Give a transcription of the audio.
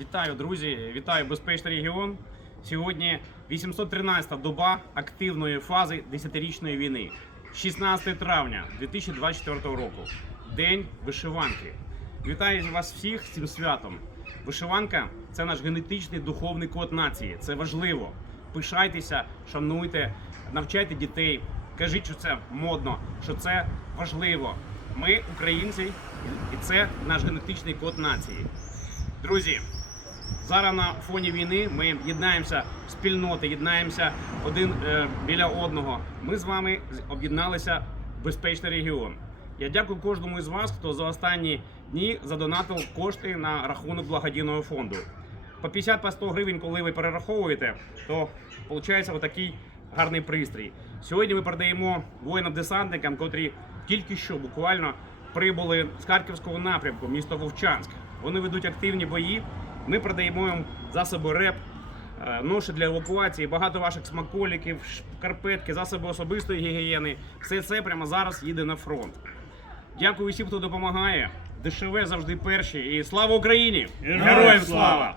Вітаю, друзі! Вітаю безпечний регіон. Сьогодні 813-та доба активної фази 10-річної війни. 16 травня 2024 року. День вишиванки. Вітаю вас всіх з цим святом. Вишиванка це наш генетичний духовний код нації. Це важливо. Пишайтеся, шануйте, навчайте дітей. Кажіть, що це модно, що це важливо. Ми українці, і це наш генетичний код нації. Друзі, зараз на фоні війни ми єднаємося спільноти, єднаємося один е, біля одного. Ми з вами об'єдналися в безпечний регіон. Я дякую кожному із вас, хто за останні дні задонатив кошти на рахунок благодійного фонду. По 50 по 100 гривень, коли ви перераховуєте, то виходить отакий гарний пристрій. Сьогодні ми передаємо воїнам-десантникам, котрі тільки що буквально прибули з Харківського напрямку, місто Вовчанськ. Вони ведуть активні бої. Ми продаємо їм засоби РЕП, е, ноші для евакуації, багато ваших смаколіків, шкарпетки, засоби особистої гігієни. Все це прямо зараз їде на фронт. Дякую всім, хто допомагає. Дешеве завжди перші. І слава Україні! Героям слава!